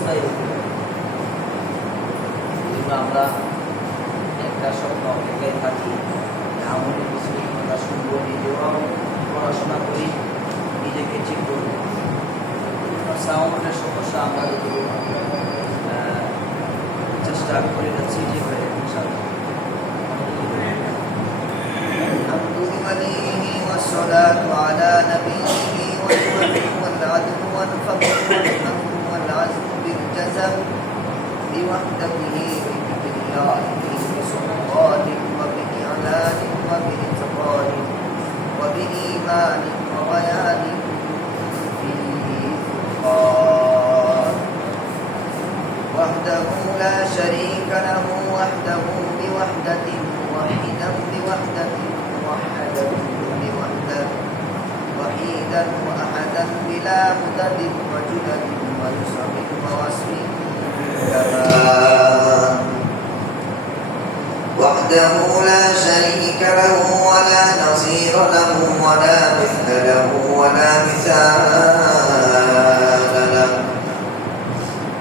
অবস্থায় আমরা একটা স্বপ্ন অপেক্ষায় থাকি, আমলের কিছু কথা শুনবো, নিজেও পড়াশোনা করি, নিজেকে ঠিক করবো। সাউন্ডের সমস্যা আমরা চেষ্টা করে যাচ্ছি যে والصلاة على نبيه والوحي والعدل والفضل والحمد والعزم بالجزم بوحدته بكبريائه بسلطان وبإعلان وبإتقان وبإيمان وبيان فيه فرقان وحده لا شريك له وحده بوحدة موحدا بوحدة موحدا بوحدة وحيدا وأحدا بلا مدد وجدد ويسر ووسم كمان وحده لا شريك له ولا نظير له ولا مثل له ولا مثال له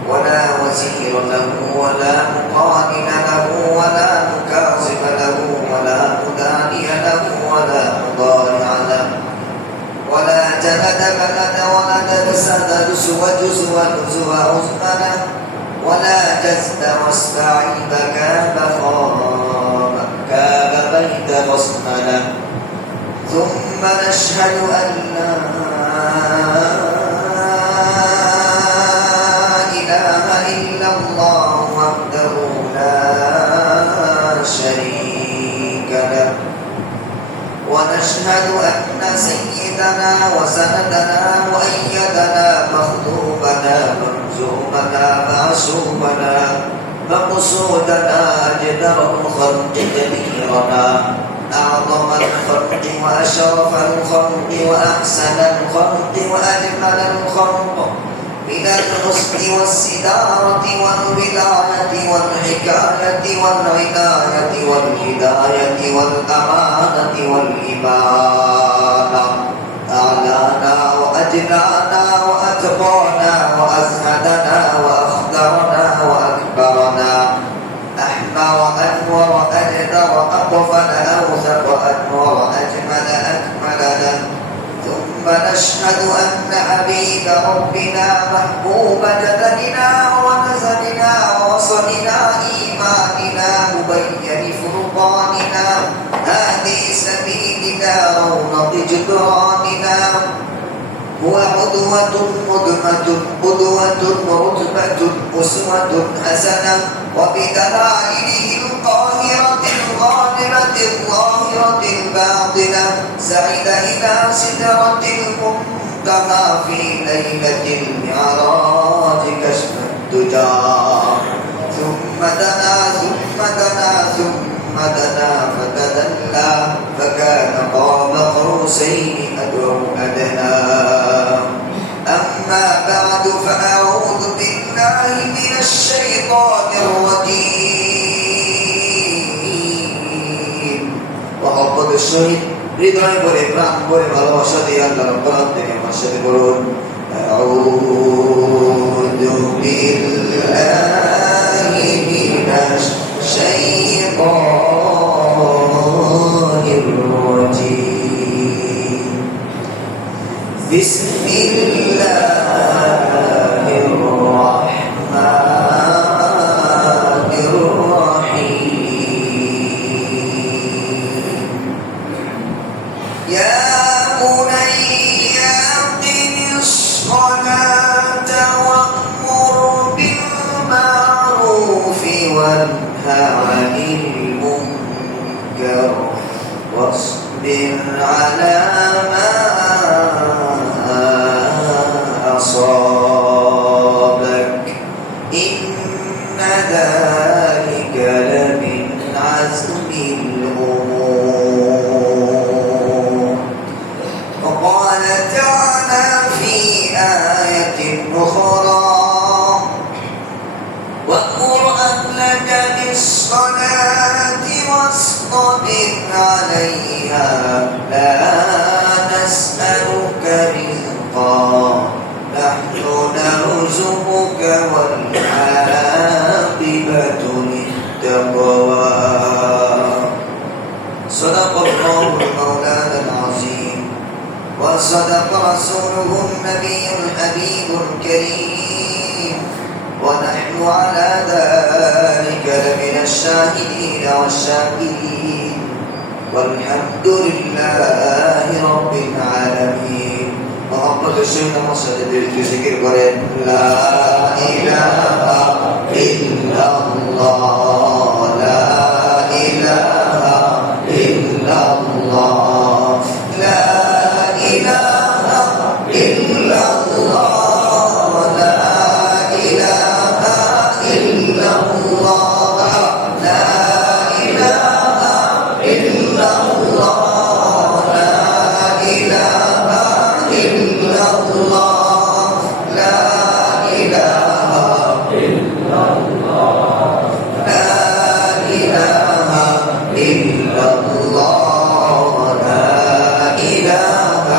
ولا وزير له ولا مقارن له ولا مكاظم له ولا مداني له ولا مضارع له ولا جلد بلد ولا درس درس وجز ونز وعزم له ولا جزد واستعيب كاب خاب كاب بيت غصن له ثم نشهد أن لا إله إلا الله وحده لا شريك له ونشهد أن سيدنا وسندنا وأيدنا مخطوبنا منزومنا معصومنا مقصودنا جدر الخلق كبيرنا أعظم الخلق وأشرف الخلق وأحسن الخلق وأجمل الخلق من الحسن والسدارة والولاية والحكاية والعناية والهداية والأمانة والإمانة أعلانا وأجلانا وأكبرنا وأزهدنا وأخضرنا وأكبرنا أحمى وأنور أجدر أقفل أوثق أنور أجمل أكمل له ثم نشهد أن عبيد ربنا محبوب جدلنا ونزلنا ووصلنا إيماننا مبين فرقاننا هذه سبيلنا رونق جدراننا هو قدوة مدمة قدوة رتبة أسوة حسنة وبدلائله القاهرة الغالبة الظاهرة الباطنة سعد إلى سدرة المنتهى في ليلة المعراج كشف الدجى ثم دنا ثم دنا ثم دنا فتدلى فكان قاب قوسين أو أدنى أما بعد فأعوذ بالله من الشيطان الرجيم وحفظ الشهيد হৃদয় ভরে প্রাণ ভরে ভালোবাসা দিয়ে আল্লাহ রাব্বুল আলামিন আমার সাথে বলুন আউযু বিল্লাহি মিনাশ শাইতানির রাজীম বিসমিল্লাহির রাহমানির রাহিম ইয়া বুনাইয়া আকিমিস সালাতা ওয়া'মুর বিল মা'রুফি ওয়ানহা 'আনিল মুনকার واصبر على ما أصابك إن ذلك لمن عزم الأمور وقال تعالى في آية أخرى وأمر أهلك بالصلاة واصطبر عليها لا نسألك رزقا نحن نرزقك يرزقك والعاقبة للتقوى صدق الله المولانا العظيم وصدق رسوله النبي الحبيب الكريم ونحن على ذلك لمن الشاهدين والشاكرين والحمد لله رب العالمين محمد الشيخ مصدر الذكر قرين لا إله إلا الله لا إله إلا الله لا إله إلا الله لا إله إلا الله لا إله إلا الله لا إله إلا الله لا إله إلا الله لا إله إلا الله لا إله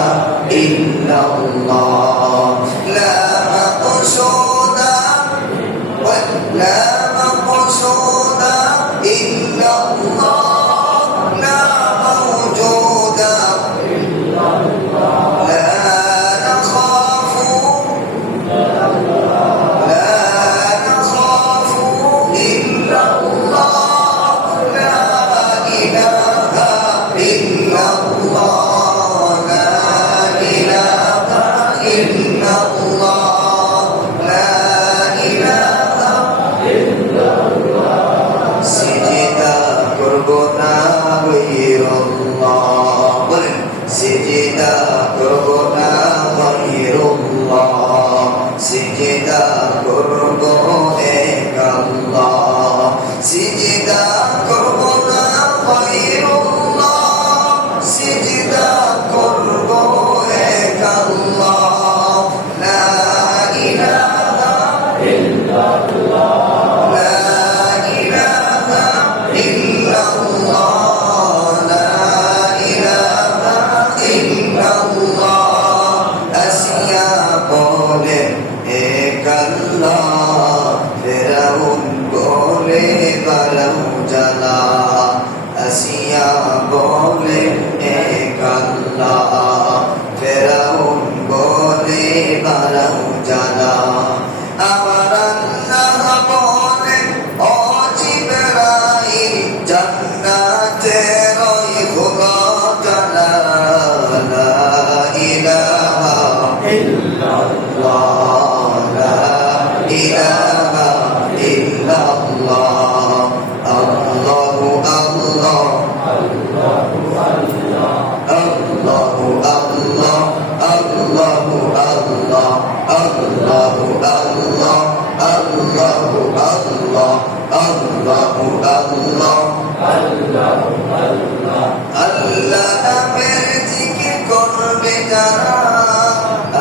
إلا الله لا مقصود ولا مقصود إلا الله لا موجود إلا الله لا نخاف لا نخاف إلا الله لا إله إلا الله لا إله إلا الله لا إله إلا الله سجدا قربنا غير الله বলেন سجدا قربنا غير الله سجدا قرب এক আল্লাহ سجدا قربنا غير الله سجدا قرب এক আল্লাহ لا إله إلا الله لا إله إلا الله لا إله إلا الله আসিয়া বলে এক আল্লাহ ফেরাউন বলে বারো জালা আসিয়া বলে এক আল্লাহ ফেরাউন বলে বারো জালা আমার আল্লাহ বলে ও জিবরাইল জান্নাতের ওই খোলা জালা লা ইলাহা ইল্লাল্লাহ লা ইলাহা ইল্লাল্লাহ আল্লাহু আল্লাহ আল্লাহু আল্লাহ আল্লাহু আল্লাহ আল্লাহু আল্লাহ আল্লাহু আল্লাহ আল্লাহু আল্লাহ আল্লাহু আল্লাহ আল্লাহু আল্লাহ আল্লাহ নামের জিকির করবে যারা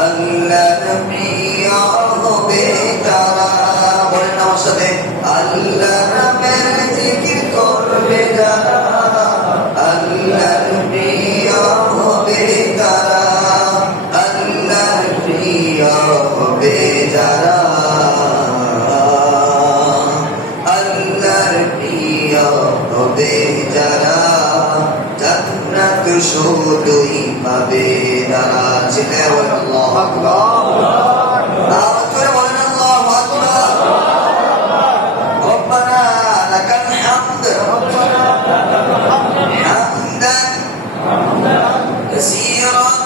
আল্লাহর প্রিয় হবে তারা বলেন আমার সাথে আল্লাহ নামের জিকির করবে যারা আল্লাহর প্রিয় হবে তারা আল্লাহর প্রিয় হবে যারা আল্লাহর প্রিয় হবে যারা জান্নাত শুধুই পাবে যারা চিল্লায়ে বলেন আল্লাহু আকবার আল্লাহু বলেন আল্লাহু আকবার রব্বানা লাকাল হামদ হামদান কাসীরান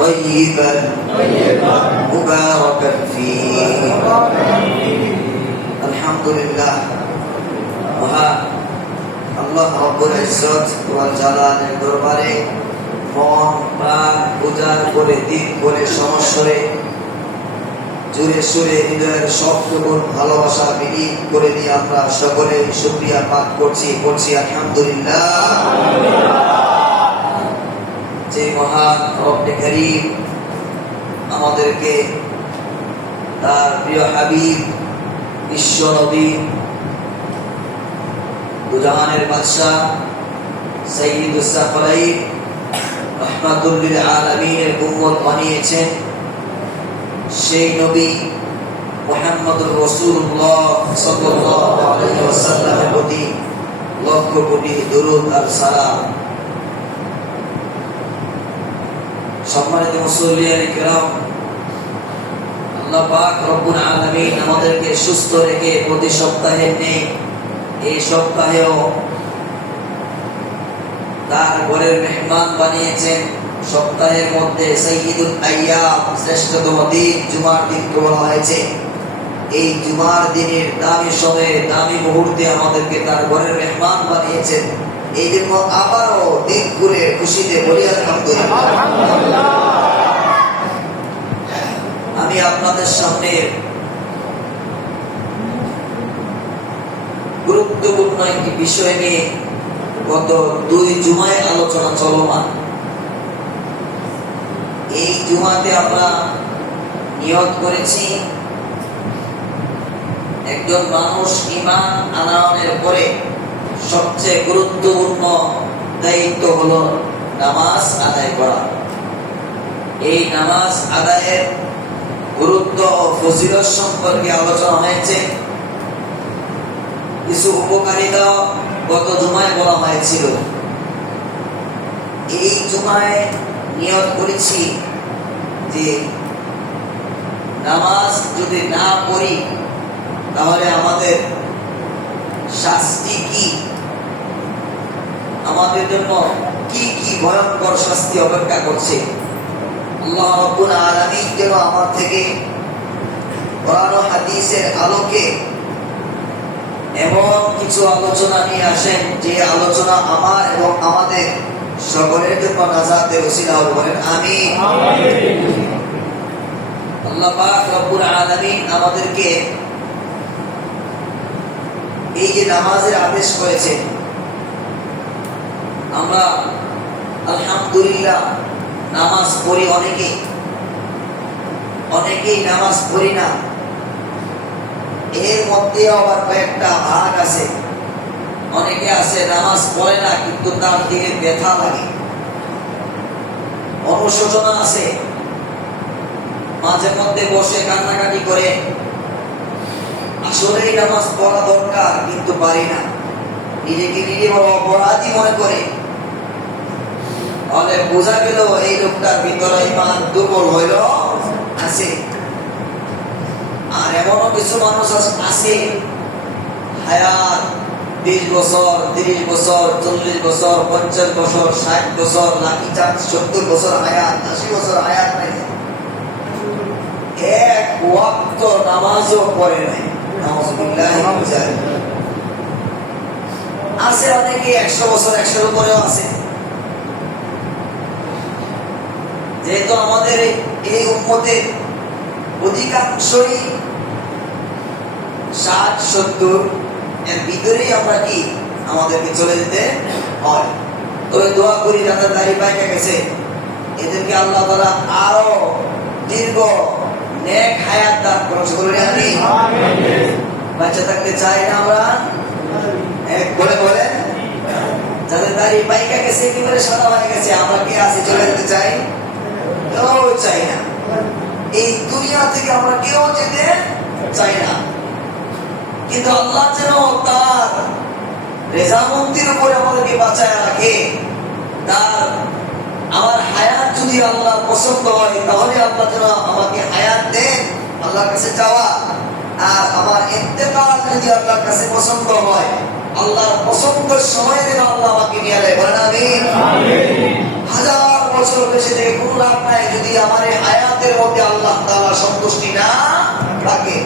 طيبا مباركا فيه الحمد لله মহান আল্লাহ রব্বুল ইজ্জত ওয়াল জালালের দরবারে মন প্রাণ উজাড় করে দিন করে সমস্বরে জোরে সুরে হৃদয়ের সবটুকুন ভালোবাসা বিলীন করে দিয়ে আমরা সকলে শুকরিয়া পাঠ করছি আলহামদুলিল্লাহ যে মহান রব্বে কারীম আমাদেরকে তার প্রিয় হাবিব বিশ্ব নবী দুজাহানের বাদশাহ সাইয়্যিদুস সাকলাইন রাহমাতুল লিল আলামিনের উম্মত বানিয়েছেন সেই নবী মুহাম্মদুর রাসূলুল্লাহ সাল্লাল্লাহু আলাইহি ওয়াসাল্লামের প্রতি লক্ষ কোটি দরুদ আর সালাম। সম্মানিত মুসল্লিয়ানে কিরাম, আল্লাহ পাক রব্বুল আলামিন আমাদেরকে সুস্থ রেখে প্রতি সপ্তাহে নেই এই সপ্তাহেও তার ঘরের মেহমান বানিয়েছেন। সপ্তাহের মধ্যে সাইয়্যিদুল আইয়াম, শ্রেষ্ঠতম দিন জুমার দিনকে বলা হয়েছে। এই জুমার দিনের দামি সময়ে দামি মুহূর্তে আমাদেরকে তার ঘরের মেহমান বানিয়েছেন। এই জন্য আবারও দিন ঘুরে খুশিতে বলি আলহামদুলিল্লাহ। আমি আপনাদের সামনে গুরুত্বপূর্ণ একটি বিষয় নিয়ে গত 2 জুমায় আলোচনা চলমান। এই জুমাতে আমরা নিয়ত করেছি একজন মানুষ ঈমান আনয়নের পরে সবচেয়ে গুরুত্বপূর্ণ দায়িত্ব হলো নামাজ আদায় করা। এই নামাজ আদায়ের গুরুত্ব ও ফজিলত সম্পর্কে আলোচনা হয়েছে। কিছু উপকারিতা গত জুমায় বলা হয়েছিল। এই জুমায় নিয়ত করেছি যে নামাজ যদি না পড়ি তাহলে আমাদের শাস্তি কি, আমাদের জন্য কি কি ভয়ঙ্কর শাস্তি অপেক্ষা করছে। আল্লাহ রাব্বুল আলামিন যেন আমার থেকে কোরআন ও হাদিসের আলোকে এমন কিছু আলোচনা নিয়ে আসেন যে আলোচনা আমার এবং আমাদের সকলের জন্য নাজাতের ওসিলা হবে। বলেন আমিন। আল্লাহ পাক রব্বুল আলামিন আমাদেরকে এই যে নামাজের আদেশ করেছে, আমরা আলহামদুলিল্লাহ নামাজ পড়ি। অনেকেই নামাজ পড়ি না। এর মধ্যে আবার কয়েকটা ভাগ আছে। অনেকে আছে নামাজ পড়ে না কিন্তু তার দিকে ব্যথা লাগে, অনুশোচনা আছে, মাঝে মধ্যে বসে কান্নাকাটি করে আসলেই নামাজ পড়া দরকার কিন্তু পারি না, নিজেকে নিজে বড় অপরাধী মনে করে। তাহলে বোঝা গেল এই লোকটার ভিতরে ঈমান দুর্বল হইল আছে। আর এমনও কিছু মানুষ আছে হায়াত 20 বছর, 30 বছর, 40 বছর, 50 বছর, 60 বছর, লাকি চান্স 70 বছর হায়াত, 80 বছর হায়াত নাই, এক ওয়াক্ত নামাজও পড়ে নাই। আছে অনেকে 100 বছর, 100 উপরেও আছে। যেহেতু আমাদের এই উম্মতের অধিকাংশই 60-70 এর ভিতরেই আমরা কি আমাদেরকে চলে যেতে হয়। তবে দোয়া করি যাদের দাড়ি পাইকে গেছে এদেরকে আল্লাহ তাআলা আরো দীর্ঘ নেক হায়াত দান করুন। সকলে আমিন। বাচ্চা থাকতে চাই না আমরা? এক বলে বলেন। যাদের দাড়ি পাইকে গেছে একেবারে সাদা হয়ে গেছে, আমরা কি আছি চলে যেতে চাই? কেউ চাই না। এই দুনিয়া থেকে আমরা কেউ যেতে চাই না, কিন্তু আল্লাহ যেন তার রেজামন্দির উপরে আমাদেরকে বাঁচায় রাখে। তার আমার হায়াত যদি আল্লাহর পছন্দ হয় তাহলে আল্লাহ যেন আমাকে হায়াত দেন, আল্লাহর কাছে চাওয়া। আর আমার ইন্তেকাল যদি আল্লাহর কাছে পছন্দ হয়, আল্লাহর পছন্দের সময় যেন আল্লাহ আমাকে নিয়ে যায়। বলেন আমিন। 1000 বছর বেঁচে থেকে কোনো লাভ নাই যদি আমার এই হায়াতের মধ্যে আল্লাহ তাআলা সন্তুষ্টি না রাখে।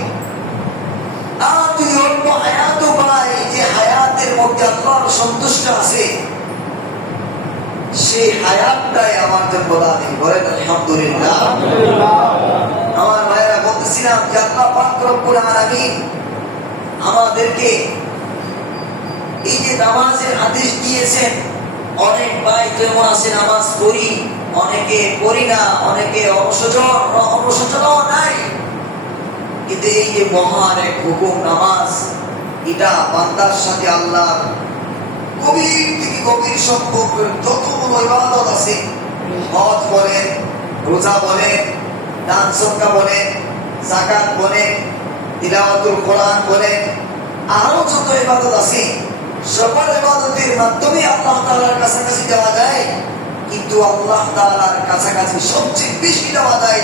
আর যদি অল্প হায়াতও পাই, যে হায়াতের মধ্যে আল্লাহর সন্তুষ্ট আছে, সেই হায়াতটাই আমার জন্য দামি। বলেন আলহামদুলিল্লাহ। আমার ভাইরা বলতেছিলাম যে আল্লাহ পাক রব্বুল আলামিন আমাদেরকে এই যে নামাজের আদেশ দিয়েছেন। অনেক ভাই যেমন আছে নামাজ পড়ি, অনেকে পড়ি না, অনেকে অনুশোচনাও নাই। কিন্তু এই যে মহান এক হুকুম নামাজ, এটা বান্দার সাথে আল্লাহর গভীর থেকে গভীর সম্পর্কের যতগুলো ইবাদত আছে, হজ বলেন, রোজা বলেন, দান সদকা বলেন, যাকাত বলেন, তিলাওয়াতুল কোরআন বলেন, আরো যত ইবাদত আছে সকল ইবাদতের মাধ্যমে আল্লাহ তাআলার কাছাকাছি যাওয়া যায়। কিন্তু আল্লাহ তাআলার কাছাকাছি সবচেয়ে বেশি যাওয়া যায়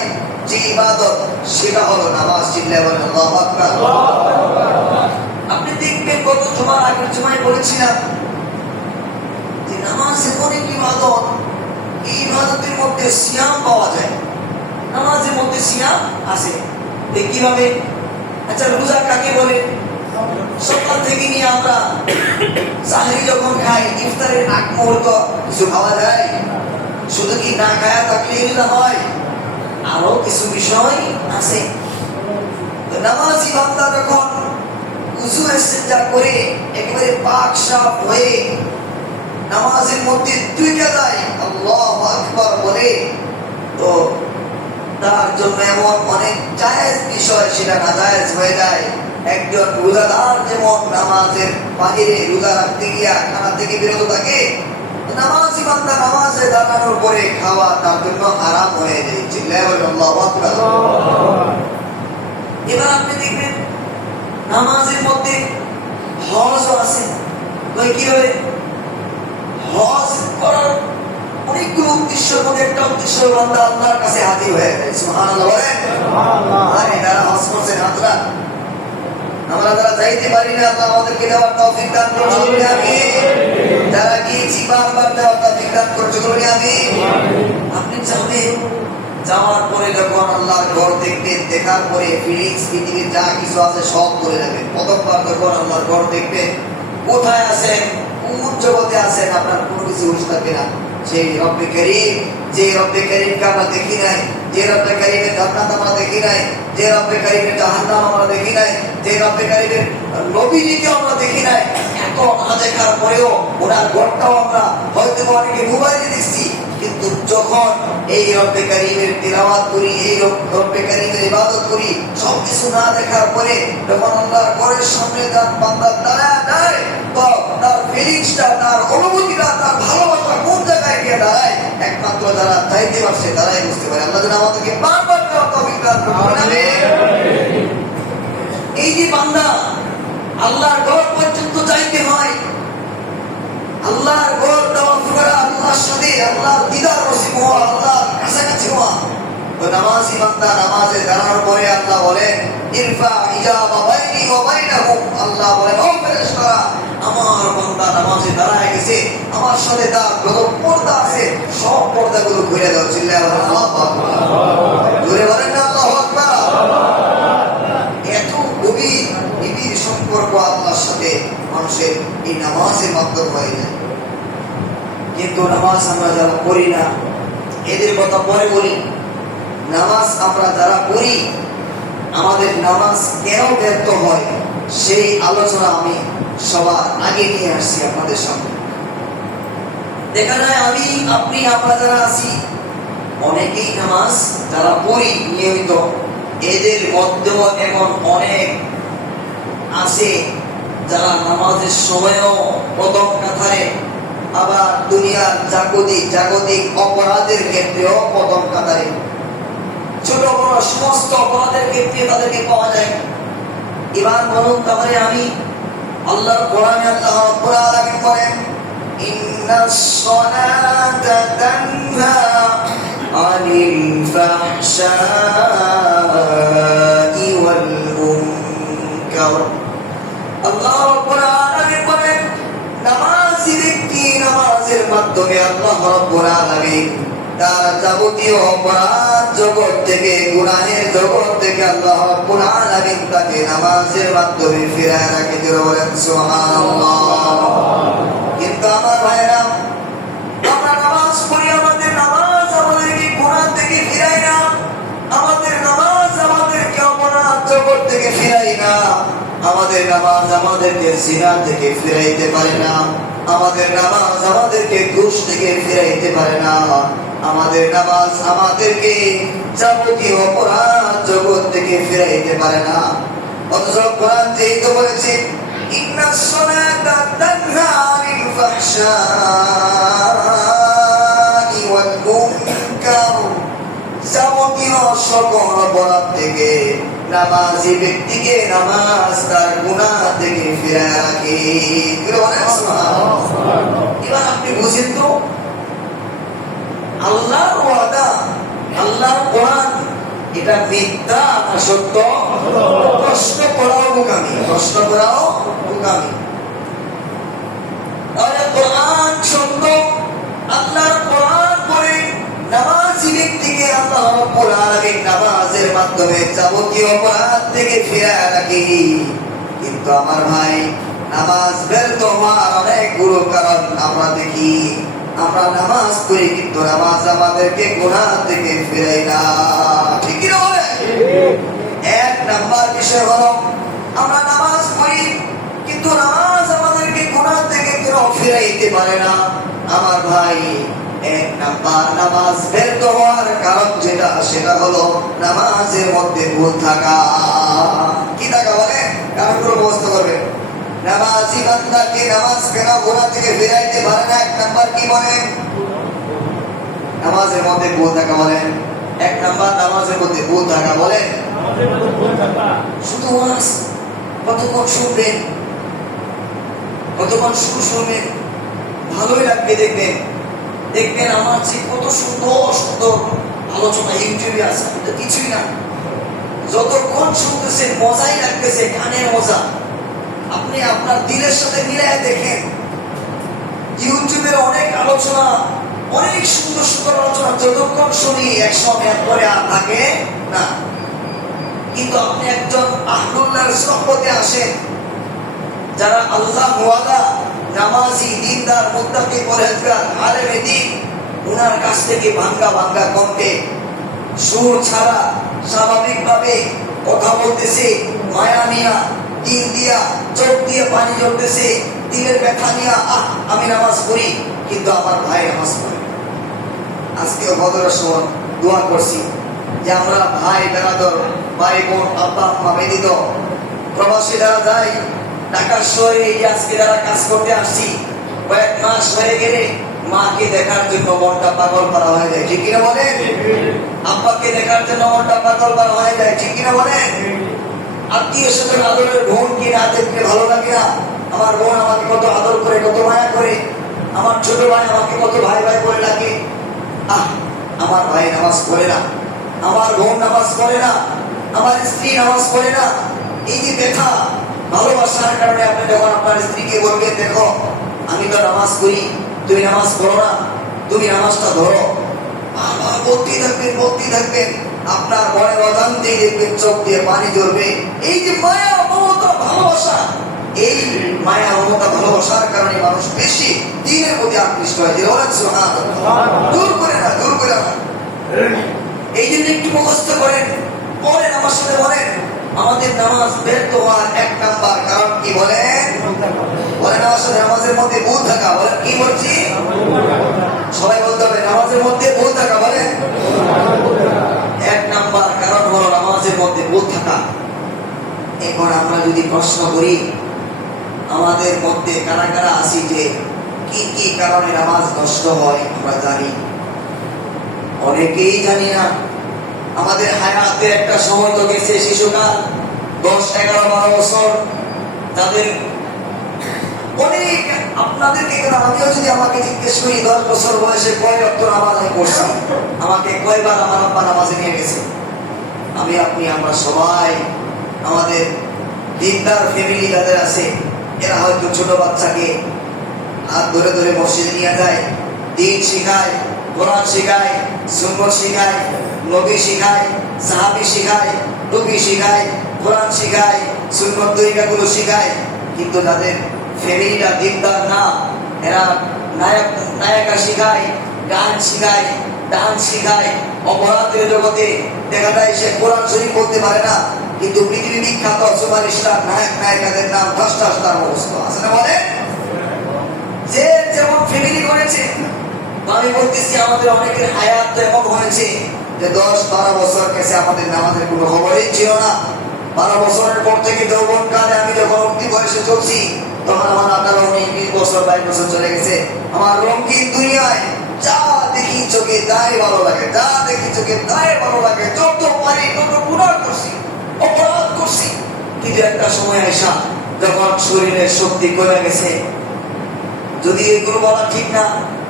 যে ইবাদত, সেটা হলো নামাজ। চিল্লায়ে বলেন আল্লাহু আকবার। আপনি দেখবেন গত জুমার আগের জুমায় বলেছিলাম যে নামাজ এমন একটি ইবাদত, এই ইবাদতের মধ্যে সিয়াম পাওয়া যায়। নামাজের মধ্যে সিয়াম আছে। কিভাবে? আচ্ছা, রোজা কাকে বলে? সকাল থেকে নিয়ে আমরা সাহরি যখন খাই, ইফতারের আগ মুহূর্ত কিছু খাওয়া যায়? শুধু কি না খায়া থাকলে রোজা হয়? আরো কিছু বিষয় আছে। নামাজি বান্দা যখন উযু ইস্তেঞ্জা করে একেবারে পাক সাফ হয়ে নামাজের মধ্যে দুইটা যায় আল্লাহু আকবার বলে, তো তার জন্য এমন অনেক জায়েজ বিষয় সেটা নাজায়েজ হয়ে যায়। একজন রোজাদার যেমন নামাজের বাহিরে রোজা রাখতে গিয়া খানা থেকে বিরত থাকে, নামাজি বান্দা নামাজে দাঁড়ানোর পরে খাওয়া তার জন্য হারাম হয়ে যায়। চিল্লায়ে বলেন আল্লাহু আকবার। এবার আপনি দেখবেন নামাজের মধ্যে হজও আছে। কিভাবে? হজ করার অনেকগুলো উদ্দেশ্যের মধ্যে একটা উদ্দেশ্য বান্দা আল্লাহর কাছে হাজির হয়ে যায়। সুবহানাল্লাহ বলেন। আরে যারা হজ করছেন হাতরা, আমরা যারা যাইতে পারি না, আল্লাহ আমাদেরকে দেওয়ার তৌফিক দান করুন আমিন। যারা গিয়েছি বারবার দেওয়ার তৌফিক দান করুন আমিন। আপনি চাইবেন যাওয়ার পরে যখন আল্লাহর ঘর দেখবেন, দেখার পরে ফিলিংস পৃথিবীর যা কিছু আছে সব করে নেবেন। প্রথমবার যখন আল্লাহর ঘর দেখবেন, কোথায় আছেন, কোন জগতে আছেন, আপনার কোনো কিছু হুঁশ থাকবে না। সেই রব্বে কারীম, যে রব্বে কারীমকে আমরা দেখি নাই, যে রব্বে কারীমের জান্নাত আমরা দেখি নাই, যে রব্বে কারীমের জাহান্নাম আমরা দেখি নাই, যে রব্বে কারীমের নবীজিকে আমরা দেখি নাই, এত না দেখার পরেও ওনার ঘরটাও আমরা হয়তো অনেকে মোবাইলে দেখছি, কিন্তু যখন এই রব্বে কারীমের তিলাওয়াত করি, এই রব্বে কারীমের ইবাদত করি, সবকিছু না দেখার পরে যখন আল্লাহর ঘরের সামনে যান বান্দা দাঁড়ায়, তো তার ফিলিংসটা, তার অনুভূতিটা, তার ভালোবাসা কোন জায়গায় গিয়ে দাঁড়ায়, একমাত্র যারা চাইতে পারছে তারাই বুঝতে পারে। আল্লাহ যেন আমাদেরকে বারবার তৌফিক দান করুন আমিন। এই যে বান্দা আল্লাহর ঘর পর্যন্ত যাইতে হয়, আল্লাহর ঘর তওয়াফ করা, আল্লাহর সাথে আল্লাহর দিদার নসিব হওয়া, আল্লাহর কাছাকাছি হওয়া। তো নামাজি বান্দা নামাজে দাঁড়ানোর পরে আল্লাহ বলেন ইরফা হিজাবা বাইনি ওয়া বাইনাহুম, আল্লাহ বলেন ও ফেরেশতারা, আমার বান্দা নামাজে দাঁড়ায় গেছে, আমার সাথে তার যত পর্দা আছে সব পর্দাগুলো খুলে দাও। চিল্লায়ে বলেন আল্লাহু আকবার। জোরে বলেন না আল্লাহু আকবার। এত গভীর নিবিড় সম্পর্ক আল্লাহর সাথে মানুষের এই নামাজের মাধ্যমে হয়ে যায়। কিন্তু নামাজ আমরা যারা পড়ি না, এদের কথা পরে বলি। নামাজ আমরা যারা পড়ি, আমাদের নামাজ কেন ব্যর্থ হয় সেই আলোচনা আমি সবার আগে নিয়ে আসছি আপনাদের সামনে। দেখা যায় আমি, আপনি, আমরা যারা আছি, অনেকেই নামাজ যারা পড়ি নিয়মিত, এদের মধ্যেও এমন অনেক আছে যারা নামাজের সময়ও প্রথম কাতারে, আবার দুনিয়ার জাগতিক অপরাধের ক্ষেত্রেও প্রথম কাতারে, ছোট বড় সমস্ত অপরাধের ক্ষেত্রে তাদেরকে পাওয়া যায়। এবার বলুন তাহলে আমি, আল্লাহর কোরআনে আল্লাহ রাব্বুল আলামিন বলেন ইন্নাস সালাতা তানহা আনিল ফাহশাই ওয়াল মুনকার। আল্লাহ রাব্বুল আলামিন বলেন নামাজি ব্যক্তি নামাজের মাধ্যমে আল্লাহ রাব্বুল আলামিন তার যাবতীয় অপরাধ জগৎ থেকে, গুনাহের জগৎ থেকে আল্লাহ রাব্বুল আলামিন তাকে নামাজের মাধ্যমে ফিরায় রাখে। জোরে বলেন সুবহানাল্লাহ। কিন্তু আমার ভাইরা, আমরা নামাজ পড়ি, আমাদের নামাজ আমাদেরকে গুনাহ থেকে ফিরায় না, আমাদের নামাজ আমাদেরকে অপরাধ জগৎ থেকে ফিরায় না, আমাদের নামাজ আমাদেরকে জিনা থেকে ফিরাইতে পারে না, আমাদের নামাজ আমাদেরকে ঘুষ থেকে ফিরাইতে পারে না, আমাদের নামাজ আমাদেরকে যাবতীয় অপরাধ জগৎ থেকে ফিরাইতে পারে না। অথচ কোরআন যেহেতু বলেছে ইন্নাস সালাতা তানহা আনিল ফাহশাই ওয়াল মুনকার, যাবতীয় সকল অপরাধ থেকে নামাজি ব্যক্তিকে নামাজ তার গুনাহ থেকে ফিরায় রাখে। এবার আপনি বুঝেন তো আল্লাহর ওয়াদা, আল্লাহর কোরআন এটা মিথ্যা না সত্য? প্রশ্ন করাও বোকামি, প্রশ্ন করাও বোকামি। তাহলে কোরআন সত্য, আল্লাহর কোরআন পড়ে নামাজি ব্যক্তিকে আল্লাহ রাব্বুল আলামিন নামাজের মাধ্যমে যাবতীয় অপরাধ থেকে ফিরায় রাখে। কিন্তু আমার ভাই, নামাজ ব্যর্থ হওয়ার অনেকগুলো কারণ আমরা দেখি। আমরা নামাজ পড়ি কিন্তু নামাজ আমাদেরকে গুনাহ থেকে ফিরায় না, ঠিক কি না বলে? এক নাম্বার বিষয় হলো আমরা নামাজ পড়ি কিন্তু নামাজ আমাদেরকে গুনাহ থেকে কেন ফিরাইতে পারে না। আমার ভাই, এক নাম্বার নামাজ ব্যর্থ হওয়ার কারণ যেটা, সেটা হলো নামাজের মধ্যে ভুল থাকা। কি থাকা বলে? কারণ করে ব্যবস্থা করবে। নামাজি বান্দাকে নামাজ কেন গুনাহ থেকে ফিরাইতে পারে না? এক নাম্বার কি বলেন? নামাজের মধ্যে ভুল থাকা বলেন। এক নাম্বার নামাজের মধ্যে ভুল থাকা বলেন। শুধু ওয়াজ কতক্ষণ শুনবেন, কতক্ষণ সুর শুনবেন, ভালোই লাগবে। দেখবেন দেখবেন আমার যে কত সুন্দর সুন্দর আলোচনা ইউটিউবে আছে, এটা কিছুই না। যতক্ষণ শুনতেছেন মজাই লাগতেছে, কানের মজা। আপনি আপনার দিলের সাথে মিলায় দেখেন, ইউটিউবের অনেক আলোচনা, অনেক সুন্দর সুন্দর আলোচনা যতক্ষণ শুনি একসময় পরে আর থাকে না। কিন্তু আপনি একজন আহলুল্লাহর সোহবতে আসেন, যারা আল্লাহ ওয়ালা, নামাজি, দিনদার, মুত্তাকি, পরহেজগার, আলেমে দ্বীন, ওনার কাছ থেকে ভাঙ্গা ভাঙ্গা কণ্ঠে সুর ছাড়া স্বাভাবিকভাবে কথা বলতেছে, মায়া নিয়া, দিল দিয়া, চোখ দিয়ে পানি জ্বলতেছে, দিলের ব্যথা নিয়া, আমি নামাজ পড়ি কিন্তু আমার ভাই নামাজ পড়ে। আজকেও বদরের সময় দোয়া করছি যে আমরা ভাই বেরাদর, ভাই বোন, আব্বা আম্মা ব্যতীত প্রবাসী যারা যাই, ঢাকার শহরে এই যে আজকে যারা কাজ করতে আসছি, কয়েক মাস হয়ে গেলে মাকে দেখার জন্য মনটা পাগল করা হয়ে যায়, ঠিক কিনা বলেন? আব্বাকে দেখার জন্য মনটা পাগল করা হয়ে যায়, ঠিক কিনা বলেন? আত্মীয় স্বজন আদরের বোন কি না দেখতে ভালো লাগে না? আমার বোন আমাকে কত আদর করে, কত মায়া করে, আমার ছোট ভাই আমাকে কত ভাই ভাই করে লাগে। আমার ভাই নামাজ পড়ে না, আমার বোন নামাজ পড়ে না, আমার স্ত্রী নামাজ পড়ে না। এই যে ব্যথা, ভালোবাসার কারণে আপনি যখন আপনার স্ত্রীকে বলবেন, দেখো আমি তো নামাজ পড়ি, তুমি নামাজ পড়ো না, তুমি নামাজটা ধরো, বাবা বলতেই থাকবেন, বলতেই থাকবেন, আপনার মনের অজান্তেই দেখবেন চোখ দিয়ে পানি ঝরবে। এই যে মায়া, মমতা, ভালোবাসা, এই মায়া, মমতা, ভালোবাসার কারণে মানুষ বেশি দ্বীনের প্রতি আকৃষ্ট হয়। দূর করে না, দূর করে না। এই জন্য একটু মুখস্থ করেন, বলেন আমার সাথে, বলেন আমাদের নামাজ ব্যর্থ হওয়ার এক নাম্বার কারণ কি বলেন? বলেন আমার সাথে, নামাজের মধ্যে ভুল থাকা। বলেন কি বলছি? সবাই বলতে হবে, নামাজের মধ্যে ভুল থাকা। বলেন এক নাম্বার কারণ হলো নামাজের মধ্যে ভুল থাকা। এখন আমরা যদি প্রশ্ন করি আমাদের মধ্যে কারা কারা আছি যে কি কি কারণে নামাজ নষ্ট হয়, আমরা জানি? অনেকেই জানি না। আমাদের হায়াতে একটা সময় তো গেছে, শিশুকাল, 10, 11, 12 বছর, তাদের অনেক, আপনাদেরকে কেন, আমিও যদি আমাকে জিজ্ঞেস করি 10 বছর বয়সে কয় ওয়াক্ত নামাজ আমি পড়ছি, আমাকে কয়বার আমার আব্বা নামাজে নিয়ে গেছে, আমি আপনি আমরা সবাই, আমাদের দিনদার ফ্যামিলি যাদের আছে, এরা হয়তো ছোট বাচ্চাকে হাত ধরে ধরে মসজিদে নিয়ে যায়, দিন শিখায়, কোরআন শিখায়, সুন্নাত শিখায়, নবী শিখায়, সাহাবী শিখায়, টুপি শিখায়, কোরআন শিখায়, সুন্নাত তরিকাগুলো শিখায়। কিন্তু যাদের ফ্যামিলিটা দিনদার না, এরা নায়িকা শিখায়, গান শিখায়, ডান্স শিখায়, অপরাধের জগতে দেখা যায় সে কোরআন শরীফ বলতে পারে না, কিন্তু পৃথিবী বিখ্যাত সুপারস্টার নায়ক নায়িকাদের নাম ঠাস ঠাস তার অবস্থা আছে না? বলে যে যেমন ফ্যামিলি করেছে। আমি বলতেছি আমাদের অনেকের হায়াত তো এমন হয়েছে যে 10-12 বছর গেছে, আমাদের নামাজের কোনো খবরই ছিল না। 12 বছরের পর থেকে যৌবন কালে আমি যখন উঠতি বয়সে চলছি, তখন আমার 18, 19, 20 বছর, 22 বছর চলে গেছে। আমার রঙিন দুনিয়ায় যা দেখি চোখে তাই ভালো লাগে, যা দেখি চোখে তাই ভালো লাগে, যত পারি তত গুনাহ করছি, অপরাধ করছি। কিন্তু একটা সময় আইসা যখন শরীরের শক্তি কমে গেছে, যদি এগুলো বলা ঠিক না,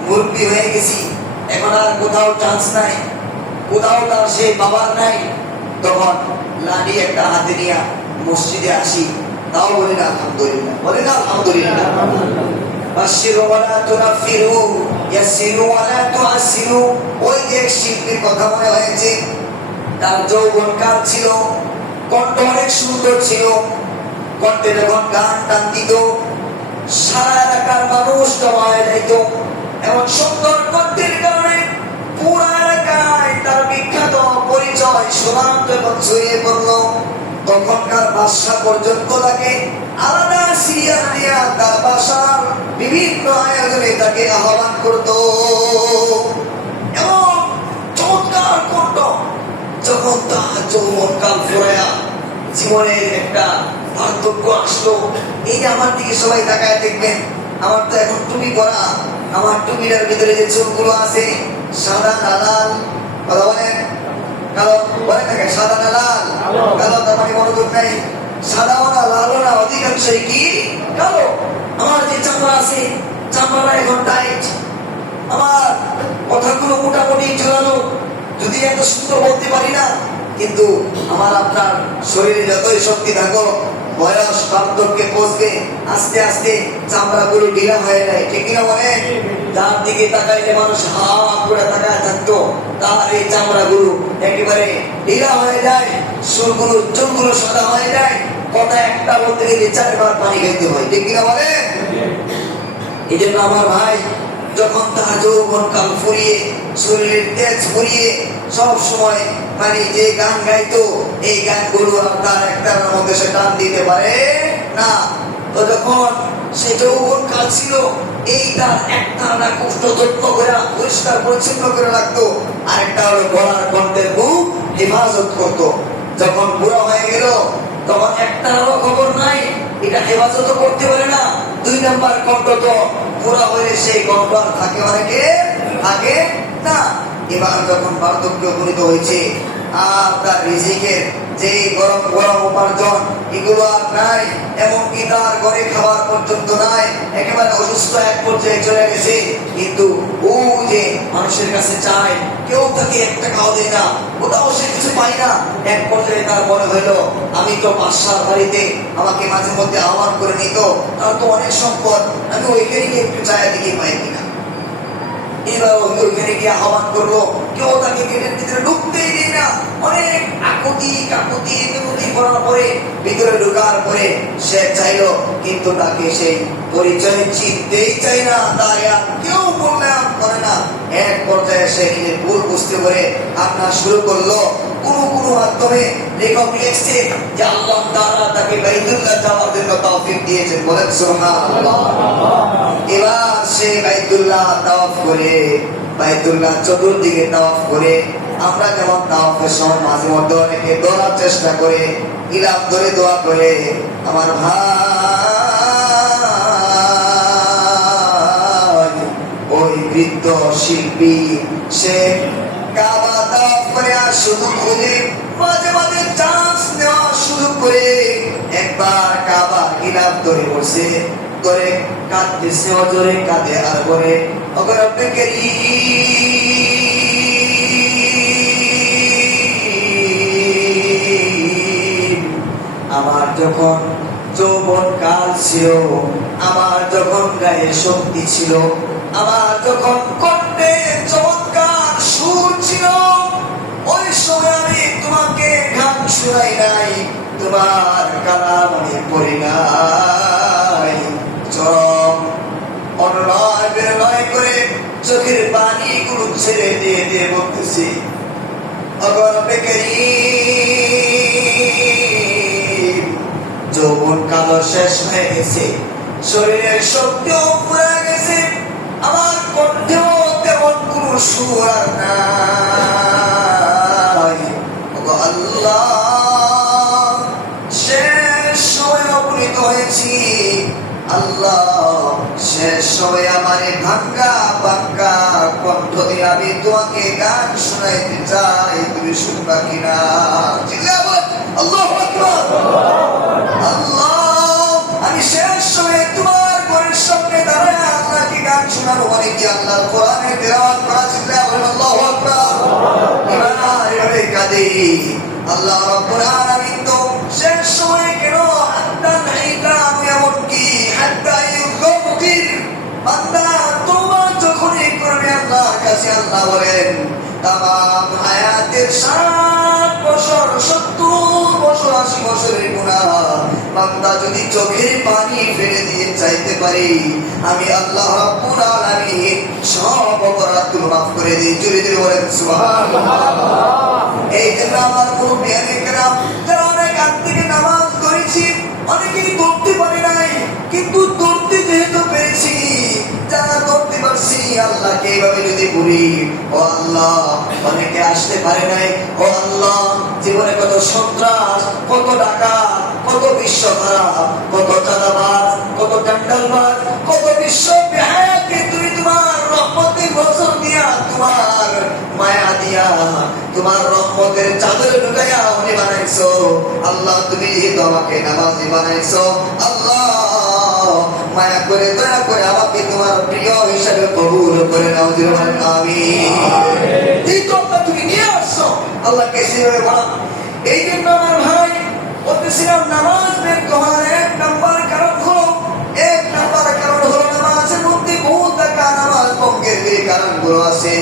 মুরব্বী হয়ে গেছি, এখন আর কোথাও চান্স নাই, কোথাও তার সে বাবার নাই, তখন লাঠি একটা হাতে নিয়ে মসজিদে আসি, তাও বলি না আলহামদুলিল্লাহ, বলি না আলহামদুলিল্লাহ। বাশশিরু ওয়ালা তুনাফিরু, ইয়াসসিরু ওয়ালা তুআসসিরু। ওই যে শিল্পীর কথা মনে হয়েছে, তার যৌবনকাল ছিল, কণ্ঠ অনেক সুন্দর ছিল, কণ্ঠে যখন গান টান দিত সারা এলাকার মানুষ জমা হয়ে যাইত। এমন সুন্দর কণ্ঠের কারণে পুরা এলাকায় তার বিখ্যাত পরিচয় সুনাম যখন ছড়িয়ে পড়ল, তখনকার বাদশা পর্যন্ত তাকে আলাদা সিরিয়াল দিয়া তার বাসার বিভিন্ন আয়োজনে তাকে আহ্বান করত। এবং চমৎকার কণ্ঠ। যখন তার যৌবনকাল ফুরায়া জীবনের একটা পার্থক্য আসলো, এই যে আমার দিকে সবাই তাকায় দেখবেন, আমার তো এখন টুপি পরা, আমার টুপিটার ভিতরে যে চুলগুলো আছে সাদা না লাল, কথা বলেন, কালো বলেন না, সাদা না লাল, কালো, তার মানে মনোযোগ নাই, সাদাও না লালও না, অধিকাংশই কি কালো। আমার যে চামড়া আছে, চামড়া এখন টাইট, আমার কথাগুলো মোটামুটি জোরালো, যদি এত সুন্দর বলতে পারি না, কিন্তু আমার আপনার শরীরে যতই শক্তি থাকো, বয়স বার্ধক্যে পৌঁছবে, আস্তে আস্তে চামড়াগুলো ঢিলা হয়ে যায়, ঠিক কিনা বলে? যার দিকে তাকাইলে মানুষ হা করে তাকায় থাকতো, তার এই চামড়াগুলো একেবারে ঢিলা হয়ে যায়, চুলগুলো সাদা হয়ে যায়, কথা একটা বলতে গেলে 4 বার পানি খাইতে হয়, ঠিক কিনা বলে? এই জন্য আমার ভাই যখন তার যৌবনকাল ফুরিয়ে, শরীরের তেজ ফুরিয়ে, সব সময় মানে যে গান গাইতো, এই গানগুলো তার একটার মধ্যে সে টান দিতে পারে না। তো যখন সে যৌবনকাল ছিল, এইটার একটা না কষ্ট যত্ন করে পরিষ্কার পরিচ্ছন্ন করে রাখতো, আর একটা হলো গলার কণ্ঠের মুখ হেফাজত করতো। যখন বুড়া হয়ে গেল, তখন একটারও খবর নাই, এটা হেফাজত করতে পারে না। 2 নাম্বার কণ্ঠ তো পুরা হয়ে সেই কণ্ঠ আর থাকে অনেকে থাকে না। এবার যখন বার্ধক্য উপনীত হয়েছে, আর তার রিজিকের যে গরম গরম উপার্জন এগুলো আর নাই, এমনকি তার ঘরে খাবার পর্যন্ত নাই, একেবারে অসুস্থ এক পর্যায়ে চলে গেছে। কিন্তু ও যে মানুষের কাছে চায়, কেউ তাকে 1 টাকাও দেয় না, ওটাও সে কিছু পায় না। এক পর্যায়ে তার মনে হইলো, আমি তো বাদশার বাড়িতে আমাকে মাঝে মধ্যে আহ্বান করে নিত, তার তো অনেক সম্পদ, আমি ওইখানে গিয়ে একটু চায়ের দিকে পাই কিনা। এবার ওইখানে গিয়ে আহ্বান করলো, কেউ তাকে গেটের ভিতরে ঢুকতেই দেয় না। অনেক কাকুতি মিনতি করার পরে ভিতরে ঢোকার পরে সে চাইলো, কিন্তু তাকে সেই পরিচয় চিনতেই চাই না, তাই আর কেউ বললাম করে না। এক পর্যায়ে সে নিজের ভুল বুঝতে পারে কান্না শুরু করলো। কোনো মাধ্যমে লেখক লিখছে যে আল্লাহ তাআলা তাকে বাইতুল্লাহ যাওয়ার জন্য তৌফিক দিয়েছেন, বলেন সুবহানাল্লাহ। এবার সে বাইতুল্লাহ তাওয়াফ করে, বাইতুল্লাহ চতুর্দিকে তাওয়াফ করে, আমরা যেমন তাওয়াফের সময় মাঝে মধ্যে অনেকে দৌড়ার চেষ্টা করে, ইলাম ধরে দোয়া করে, আমার ভাই ওই বৃদ্ধ শিল্পী সে কাবা তাওয়াফ করে আর শুধু খুঁজে মাঝে মাঝে চান্স নেওয়া শুরু করে, একবার কাবা ইলাম ধরে বসে করে কাঁদতেছে, অজরে কাঁদে আর করে, রব্বে কারীম, আমার যখন যৌবন কাল ছিল, আমার যখন গায়ে শক্তি ছিল, আমার যখন কণ্ঠে চমৎকার সুর ছিল, ওই সময় আমি তোমাকে গান শোনাই নাই, তোমার কালাম আমি পড়ি নাই। চরম অনলয় বেরলয় করে চোখের পানি গুলো ছেড়ে দিয়ে দিয়ে বলতেছি, রব্বে কারীম, যৌবন কাল শেষ হয়ে গেছে, শরীরের শক্তিও পুড়ে গেছে, আমার কণ্ঠেও তেমন কোনো সুর আর নাই। আল্লাহ, শেষ সময় উপনীত হয়েছি, আল্লাহ শেষ শেষ সময় আমার ভাঙ্গা ভাঙ্গা কণ্ঠ দিয়ে আমি তোমাকে গান শোনাইতে চাই, তুমি শুনবা কিনা? আল্লাহু আকবার, আল্লাহ। আমি শেষ সময় তোমার ঘরের সামনে দাঁড়ায় আল্লাহকে গান শোনাবো, মানে কি আল্লাহর কোরআনের তেলাওয়াত করা, চিল্লায়া বলেন আল্লাহু আকবার। এবারে কাঁদে আল্লাহ রাব্বুল আলামিন তো শেষ সময় কেন হাত্তা নাইতা, আমি এমনকি হাত্তা ইউগফির, বান্দা তোবা যখনই করবে আল্লাহর কাছে আল্লাহ বলেন তামাম হায়াতের 60 বছর 70 বছর 80 বছরের গুনাহ বান্দা যদি চোখের পানি ফেলে দিয়ে চাইতে পারি, আমি আল্লাহ রাব্বুল আলামিন সব অপরাধগুলো মাফ করে দিই। জোরে জোরে বলেন সুবহানাল্লাহ। এই জন্য আমার মুরব্বিয়ানে কেরাম যারা অনেক আগ থেকে নামাজ করেছি, অনেকেই করতে পারে নাই, কিন্তু করতে যেহেতু পেরেছি, যারা করতে পারছি আল্লাহকে এইভাবে যদি বলি, ও আল্লাহ অনেকে আসতে পারে নাই, ও আল্লাহ জীবনে কত সন্ত্রাস, কত ডাকাত, কত বিশ্ব খারাপ, কত চাঁদাবাজ, কত টান্ডালবাজ, কত বিশ্ব বেহায়াকে তুমি তোমার রহমতের নজর দিয়া, তোমার মায়া দিয়া, তোমার রহমতের চাদর ঢুকাইয়া উনি বানাইছো। আল্লাহ তুমি যেহেতু আমাকে নামাজি বানাইছো, আল্লাহ মায়া করে দয়া করে আমাকে তোমার প্রিয় হিসাবে কবুল করে নাও। আমিন। এই কথা তুমি নিয়ে আসছো আল্লাহকে সেভাবে বলা। এই জন্য আমার ভাই বলতেছিলাম, নামাজ বের করার এক নাম্বার কারণ হলো নামাজের মধ্যে বহু টাকা নামাজ ভঙ্গের যে কারণগুলো আছে,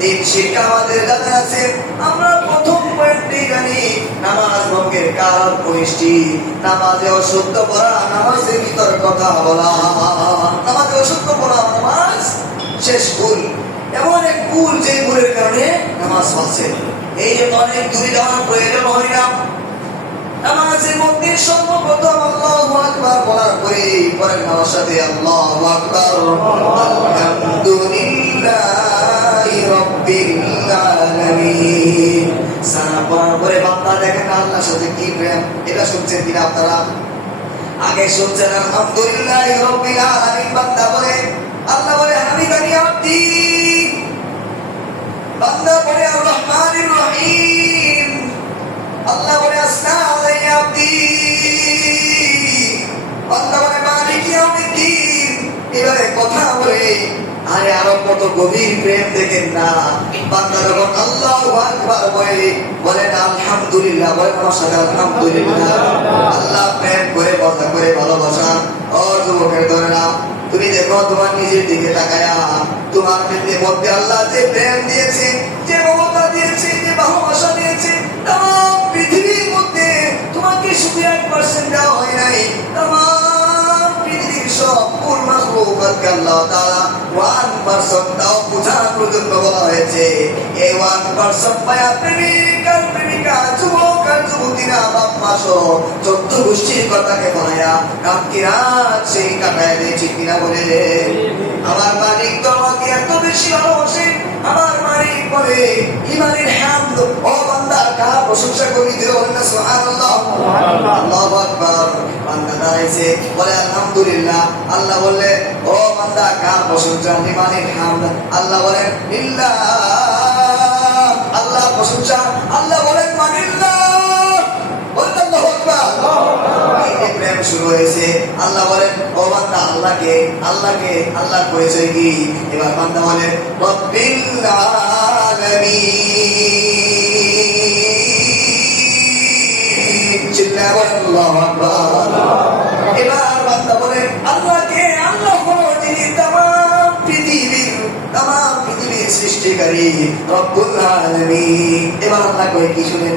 দিন শিক্ষা আমাদের জানা আছে। আমরা প্রথম পয়েন্টে জানি নামাজ ভঙ্গের কারণ 20টি। নামাজে অশুদ্ধ পড়া, নামাজের ভিতর কথা বলা, নামাজে অশুদ্ধ পড়া, নামাজ শেষ ভুল, এমন এক ভুল যে ভুলের কারণে নামাজ বাঁচে। এই জন্য অনেক দূরে যাওয়ার প্রয়োজন হয় না। নামাজের মধ্যে সর্বপ্রথম আল্লাহু আকবার বলার পরে পরের নামার সাথে আল্লাহু আকবার, আলহামদুলিল্লাহি রাব্বিল আলামিন। সানা পড়ার পরে বান্দা দেখেন আল্লাহর সাথে কি প্রেম, এটা শুনছেন কিনা আপনারা? আগে শুনছেন আলহামদুলিল্লাহি রাব্বিল আলামিন, বান্দা বলে, আল্লাহ বলে হামিদানি আব্দি, বান্দা বলে আর রহমানির রহিম, আল্লাহ বলে আসনা আলাইয়া আব্দি, বান্দা বলে মালিকি ইয়াউমিদ্দিন। এবারে কথা বলে আরে আরো কত গভীর প্রেম দেখেন না। বান্দা যখন আল্লাহু আকবার বলেন আলহামদুলিল্লাহ, বলেন আমার সাথে আলহামদুলিল্লাহ, আল্লাহ প্রেম করে কথা করে ভালোবাসা। ও যুবকের ধরে নাও, তুমি দেখো তোমার নিজের দিকে তাকায়া, তোমার মধ্যে আল্লাহ যে প্রেম দিয়েছে, যে মমতা দিয়েছে, যে ভালোবাসা দিয়েছে, তাম পৃথিবীর মধ্যে তোমাকে শুধু 1% দেওয়া হয় নাই, তাম পৃথিবীর সব মাখলুকাতকে আল্লাহ তাআলা 1% দাও বোঝার জন্য বলা হয়েছে। এই 1% পায়া প্রেমিক আর প্রেমিকা, যুবক আর যুবতীরা, বাপ মা সহ 14 গোষ্ঠীর কথাকে বলায়া কাকিরা সেই কাটায় দিয়েছে কিনা বলে। আমার মালিক তো আমাকে এত বেশি ভালোবাসে, আমার মালিক বলে ইমানের হামদ, ও বান্দা কার প্রশংসা করি, দিল না সুবহানাল্লাহ, আল্লাহু আকবার। বান্দা দাঁড়াইছে বলে আলহামদুলিল্লাহ, আল্লাহ বললে ও বান্দা কার প্রশংসা, ইমানের হামদ, আল্লাহ বলেন লিল্লাহ, আল্লাহ প্রশংসা, আল্লাহ বলেন মানিল্লাহ, বলেন আল্লাহু আকবার। এই প্রেম শুরু হয়েছে। আল্লাহ বলেন ও বান্দা আল্লাহকে, আল্লাহকে, আল্লাহর পরিচয় কি? এবার বান্দা বলেন রব্বিল আলামিন, চিল্লায়া বলেন আল্লাহু আকবার। এবার বান্দা বলেন আল্লাহকে, আল্লাহ হলো যিনি তামাম পৃথিবীর সৃষ্টিকারী, রব্বুল আলামিন। এবার আল্লাহ কয় কি শুনেন,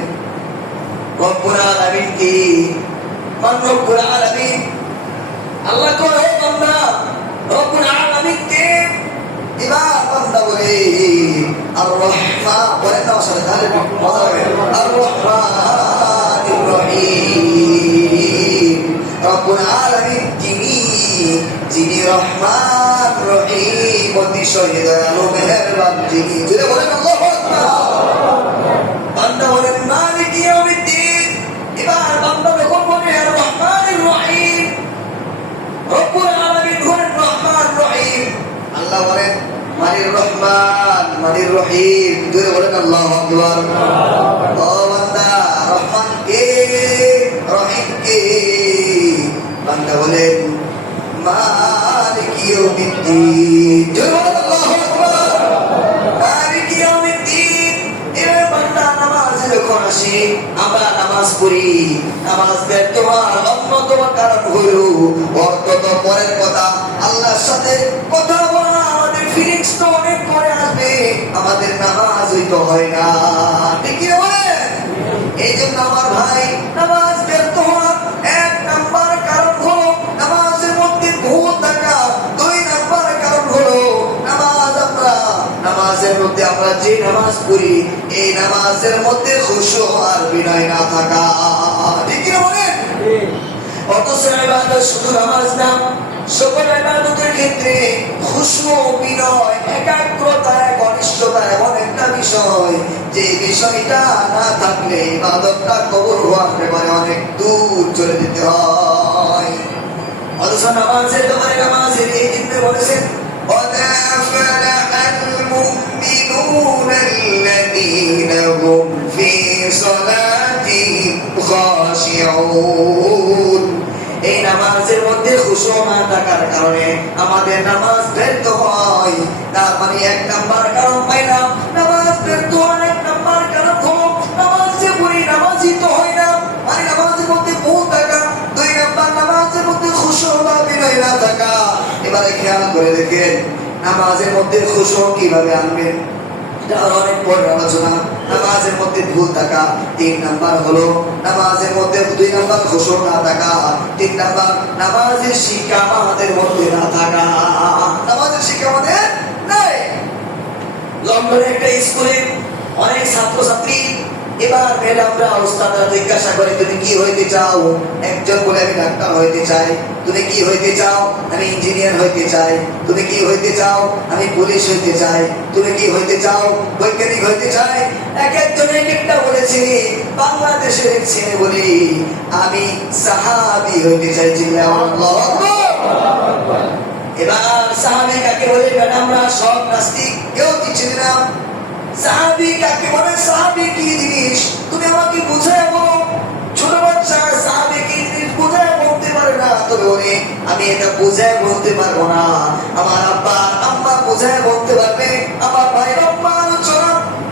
রব্বুল আলামিন কি? মান রব্বুল আলামিন? আল্লাহ কয় ও বান্দা রব্বুল আলামিন কে? এবার বান্দা বলে আর রহমান, বলেন না আসলে তাহলে আর রহমানির রহিম। রব্বুল আলামিন যিনি রহমান রহিম, অতিশয় দয়ালু মেহেরবান যিনি। যদি বলেন আল্লাহু আকবার। বান্দা বলেন মালিক ইয়াউমিদ্দিন। এবার বান্দা যখন বলে আর রহমানির রহিম, রব্বুল আলামিন হলেন রহমান রহিম, মানির রহমান, মানির রহিম। জোরে বলেন আল্লাহু আকবার। ও বান্দা, রহমান কে, রহিম কে? বান্দা বলেন মালিক ইয়াউমিদ্দিন। জোরে বলেন আল্লাহু আকবার। মালিক ইয়াউমিদ্দিন। এবার বান্দা নামাজে যখন আসি, আমরা নামাজ পড়ি, নামাজ ব্যর্থ হওয়ার অন্যতম কারণ হলো অর্থ তো পরের কথা, আল্লাহর সাথে কথা বলা আমাদের ফিলিংস তো অনেক পরে আসবে, আমাদের নামাজ হইতো হয় না। ঠিক কি বলেন? এই জন্য আমার ভাই, নামাজ ব্যর্থ হওয়ার এক নাম্বার কারণ হলো নামাজের মধ্যে ভুল থাকা। দুই নাম্বার কারণ হলো নামাজের মধ্যে আমরা যে নামাজ পড়ি, এই নামাজের মধ্যে খুশু আর বিনয় না থাকা। ঠিক কি বলেন? অথচ ইবাদত শুধু নামাজ না, সকল ইবাদতের ক্ষেত্রে খুশু, বিনয়, একাগ্রতা, ঘনিষ্ঠতা এমন একটা বিষয়, যে বিষয়টা না থাকলে ইবাদতটা কবুল হওয়ার ব্যাপারে অনেক দূর চলে যেতে হয়। অথচ নামাজের ব্যাপারে নামাজের এই চিন্তা বলেছেন قد أفلح المؤمنون الذين هم في صلاتهم خاشعون। এই নামাজের মধ্যে খুশু না থাকার কারণে আমাদের নামাজ ব্যর্থ হয়। তার মানে এক নাম্বার কারণ পাইলাম নামাজ ব্যর্থ হওয়ার এক নাম্বার কারণ হলো নামাজ যে পড়ি নামাজই তো হয় না, মানে নামাজের মধ্যে ভুল থাকা। দুই নাম্বার নামাজের মধ্যে খুশু বা বিনয় না থাকা। এবারে খেয়াল করে দেখেন নামাজের মধ্যে খুশু কিভাবে আনবেন, অনেক পরে আলোচনা। নামাজের মধ্যে ভুল থাকা, তিন নাম্বার হলো নামাজের মধ্যে, দুই নাম্বার খুশু না থাকা, তিন নাম্বার নামাজের শিক্ষা আমাদের মধ্যে না থাকা। নামাজের শিক্ষা আমাদের নাই। লন্ডনে একটা স্কুলে অনেক ছাত্রছাত্রী, এবার ম্যাডামরা ওস্তাদরা জিজ্ঞাসা করে তুমি কি হইতে চাও? একজন বলে আমি ডাক্তার হইতে চাই। তুমি কি হইতে চাও? আমি ইঞ্জিনিয়ার হইতে চাই। তুমি কি হইতে চাও? আমি পুলিশ হইতে চাই। তুমি কি হইতে চাও? বৈজ্ঞানিক হইতে চাই। এক একজন এক একটা বলেছে। বাংলাদেশের এক ছেলে বলি আমি সাহাবী হইতে চাই। আল্লাহু আকবার। এবার সাহাবী কাকে বলে? ম্যাডামরা সব নাস্তিক, কেউ কিছু না। সাহাবী কাকে বলে? সাহাবী কি জিনিস তুমি আমাকে বুঝায় বলো। ছোট বাচ্চা সাহাবী কি জিনিস বুঝায় বলতে পারে না, তবে বলে আমি এটা বুঝায় বলতে পারবো না, আমার আব্বা আম্মা বুঝায় বলতে পারবে, আমার ভাই আম্মা আলোচনা।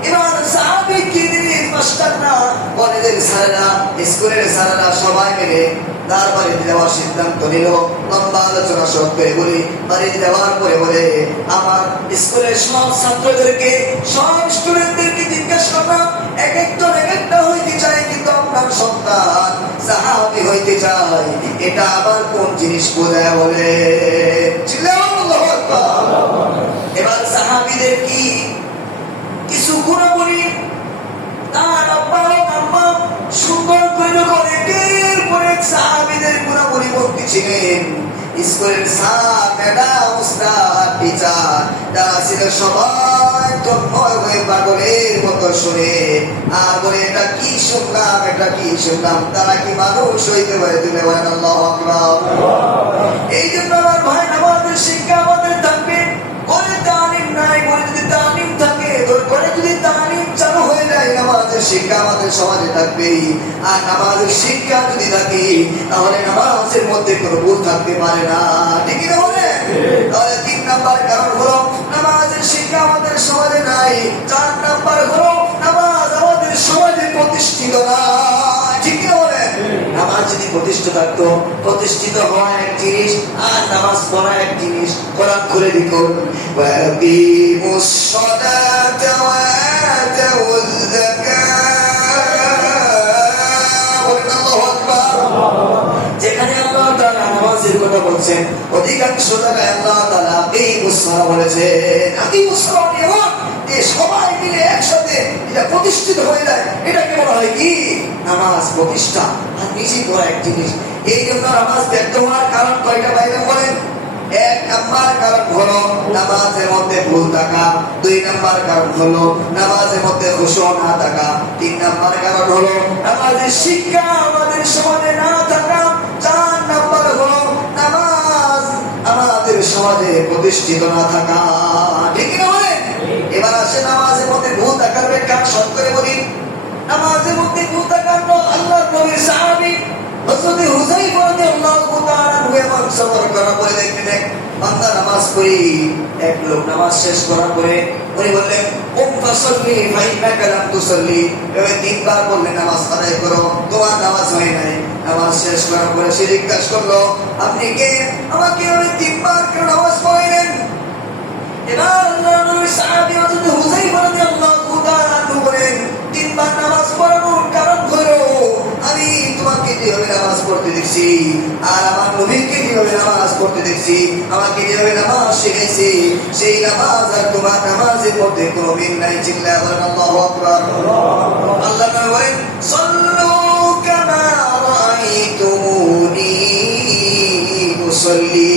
এবার সাহাবী কি জিনিস মাস্টাররা, কলেজের স্যারেরা, স্কুলের স্যারেরা সবাই মিলে তার বাড়িতে যাওয়ার সিদ্ধান্ত নিল। লম্বা আলোচনা সব করে বলি, বাড়িতে যাওয়ার পরে বলে আমার স্কুলের সব ছাত্রদেরকে, সব স্টুডেন্টদেরকে জিজ্ঞাসা করলাম, এক একজন এক একটা হইতে চাই, কিন্তু আপনার সন্তান সাহাবী হইতে চাই, এটা আবার কোন জিনিস বোঝায় বলে? এবার সাহাবীদের কি কিছু গুণাবলী তার আব্বা আম্মা সুন্দর করে একের পর এক সাহাবীদের গুণাবলী বলতেছিলেন। স্কুলের স্যার, ম্যাডাম, উস্তাদ, টিচার যারা ছিল সবাই তন্ময় হয়ে পাগলের মতো শুনে আর বলে এটা কি শুনলাম, এটা কি শুনলাম, তারা কি মানুষ হইতে পারে? তুলে বলেন আল্লাহু আকবার। এই জন্য আমার ভাই আমাদের শিক্ষা আমাদের থাকবে। ঘরে তালিম নাই, ঘরে যদি তালিম থাকে, ঘরে যদি তালিম চালু হয়ে যায়, নামাজের শিক্ষা আমাদের সমাজে থাকবে। আর নামাজের শিক্ষা যদি থাকে তাহলে নামাজের মধ্যে কোনো ভুল থাকতে পারে না। ঠিক না বলে? তাহলে তিন নাম্বার কারণ হলো নামাজের শিক্ষা আমাদের সমাজে নাই। চার নাম্বার হলো নামাজ আমাদের সমাজে প্রতিষ্ঠিত না। ঠিক না বলে? নামাজ যদি প্রতিষ্ঠিত থাকতো, প্রতিষ্ঠিত হওয়া এক জিনিস আর নামাজ পড়া এক জিনিস। কোরআন খুলে দেখুন, ওয়াকিমুস সালাতা ওয়া আতুজ যাকাত। যেখানে আল্লাহ তাআলা নামাজের কথা বলছেন, অধিকাংশ জায়গায় আল্লাহ তাআলা আকিমুস সালাত বলেছেন। আকিমুস সালাত এমন যে সবাই মিলে একসাথে এটা প্রতিষ্ঠিত হয়ে যায়, এটাকে বলা হয় কি? নামাজ প্রতিষ্ঠা। আর নিজে করা এক জিনিস। এই জন্য নামাজ ব্যর্থ হওয়ার কারণ কয়টা বাইরে বলেন? এক নাম্বার কারণ হলো নামাজের মধ্যে ভুল থাকা, দুই নাম্বার কারণ হলো নামাজের মধ্যে খুশু না থাকা, তিন নাম্বার কারণ হলো নামাজের শিক্ষা আমাদের সমাজে না থাকা, চার নাম্বার হলো নামাজ আমাদের সমাজে প্রতিষ্ঠিত না থাকা। ঠিক না? এবার আসে নামাজের মধ্যে ভুল থাকার ব্যাখ্যা শর্ট করে বলি। নামাজের মধ্যে ভুল থাকার আল্লাহর নবীর সাহাবী হযরত হুযায়ফা রাদিয়াল্লাহু তাআলা এমন সবর করা বলে দেখলেন বান্দা নামাজ পড়ি। এক লোক নামাজ শেষ করার পরে উনি বললেন কুম ফাসাল্লি ফাইন্নাকা লাম তুসাল্লি, এভাবে তিনবার বললেন নামাজ আদায় করো, তোমার নামাজ হয় নাই। নামাজ শেষ করার পরে সে জিজ্ঞাসা করলো আপনি কে, আমাকে উনি তিনবার কেন নামাজ পড়াইলেন? এবার আল্লাহর নবী সাহাবী হযরত হুযায়ফা রাদিয়াল্লাহু তাআলা বলেন তিনবার নামাজ পড়ানোর কারণ হলো আমি তোমাকে যেভাবে নামাজ পড়তে দেখছি আর আমার নবীকে যেভাবে নামাজ পড়তে দেখছি, আমাকে যেভাবে নামাজ শিখাইছি সেই নামাজ আর তোমার নামাজের মধ্যে কোনো মিল নাই। চিল্লায়া বলেন আল্লাহু আকবার। আল্লাহ বলেন সাল্লু কামা রাআইতুমুনি উসাল্লি।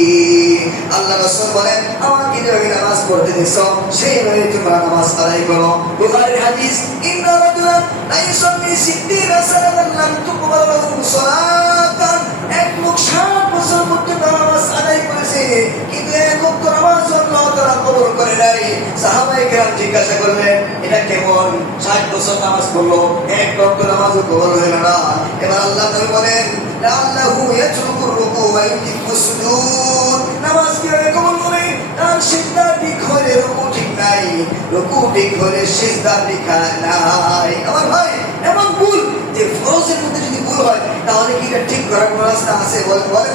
আল্লাহ রাসূল বলেন আমাকে যেভাবে নামাজ পড়তে দেখছো সেইভাবে তোমরা নামাজ আদায় করো। বুখারীর হাদিস ইন্না রাজুলান লা ইউসাল্লি 60 সানাতান লাম তুকবাল লাহু সালাতান, এক লোক 60 বছর পর্যন্ত নামাজ আদায় করেছে কিন্তু এক ওয়াক্ত নামাজ আল্লাহ তাআলা কবুল করে নাই। সাহাবায়ে কেরাম জিজ্ঞাসা করলেন এটা কেমন, 60 বছর নামাজ পড়লো এক ওয়াক্ত নামাজও কবুল হলো না। এবার আল্লাহ নবী বলেন লাআল্লাহু ইয়াতরুকু রুকু ওয়া ইউতিমু সুজুদ, নামাজ কিভাবে কবুল হবে? তার সিজদা ঠিক হলে রুকু ঠিক নাই, রুকু ঠিক হলে সিজদা ঠিক নাই। আমার ভাই এমন ভুল যে ফরজের মধ্যে যদি ভুল হয় তাহলে কি এটা ঠিক করার কোনো রাস্তা আছে?